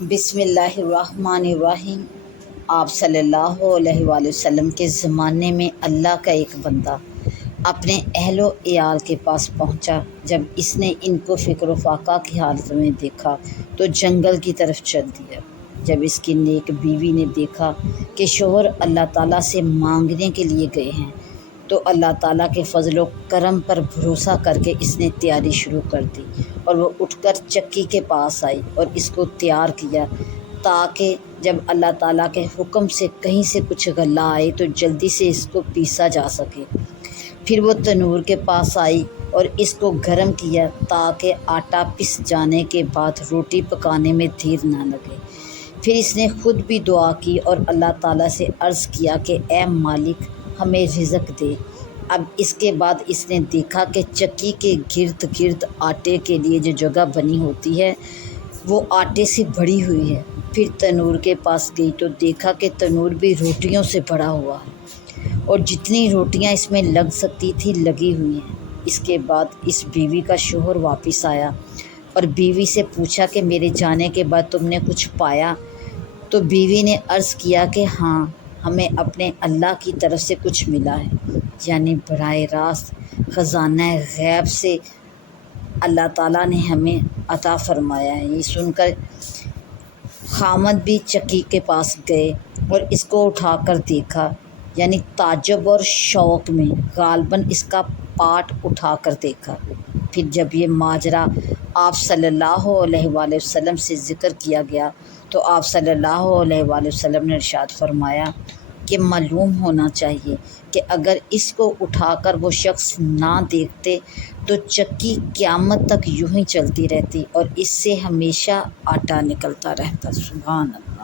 بسم اللہ الرحمن الرحیم۔ آپ صلی اللہ علیہ وآلہ وسلم کے زمانے میں اللہ کا ایک بندہ اپنے اہل و عیال کے پاس پہنچا۔ جب اس نے ان کو فکر و فاقہ کی حالت میں دیکھا تو جنگل کی طرف چل دیا۔ جب اس کی نیک بیوی نے دیکھا کہ شوہر اللہ تعالیٰ سے مانگنے کے لیے گئے ہیں تو اللہ تعالیٰ کے فضل و کرم پر بھروسہ کر کے اس نے تیاری شروع کر دی اور وہ اٹھ کر چکی کے پاس آئی اور اس کو تیار کیا تاکہ جب اللہ تعالیٰ کے حکم سے کہیں سے کچھ غلہ آئے تو جلدی سے اس کو پیسا جا سکے۔ پھر وہ تنور کے پاس آئی اور اس کو گرم کیا تاکہ آٹا پس جانے کے بعد روٹی پکانے میں دیر نہ لگے۔ پھر اس نے خود بھی دعا کی اور اللہ تعالیٰ سے عرض کیا کہ اے مالک ہمیں رزق دے۔ اب اس کے بعد اس نے دیکھا کہ چکی کے گرد گرد آٹے کے لیے جو جگہ بنی ہوتی ہے وہ آٹے سے بھری ہوئی ہے۔ پھر تنور کے پاس گئی تو دیکھا کہ تنور بھی روٹیوں سے بھرا ہوا ہے اور جتنی روٹیاں اس میں لگ سکتی تھی لگی ہوئی ہیں۔ اس کے بعد اس بیوی کا شوہر واپس آیا اور بیوی سے پوچھا کہ میرے جانے کے بعد تم نے کچھ پایا؟ تو بیوی نے عرض کیا کہ ہاں ہمیں اپنے اللہ کی طرف سے کچھ ملا ہے، یعنی براہ راست خزانہ غیب سے اللہ تعالیٰ نے ہمیں عطا فرمایا ہے۔ یہ سن کر خامد بھی چکی کے پاس گئے اور اس کو اٹھا کر دیکھا، یعنی تعجب اور شوق میں غالباً اس کا پاٹ اٹھا کر دیکھا۔ پھر جب یہ ماجرا آپ صلی اللہ علیہ وآلہ وسلم سے ذکر کیا گیا تو آپ صلی اللہ علیہ وآلہ وسلم نے ارشاد فرمایا کہ معلوم ہونا چاہیے کہ اگر اس کو اٹھا کر وہ شخص نہ دیکھتے تو چکی قیامت تک یوں ہی چلتی رہتی اور اس سے ہمیشہ آٹا نکلتا رہتا۔ سبحان اللہ۔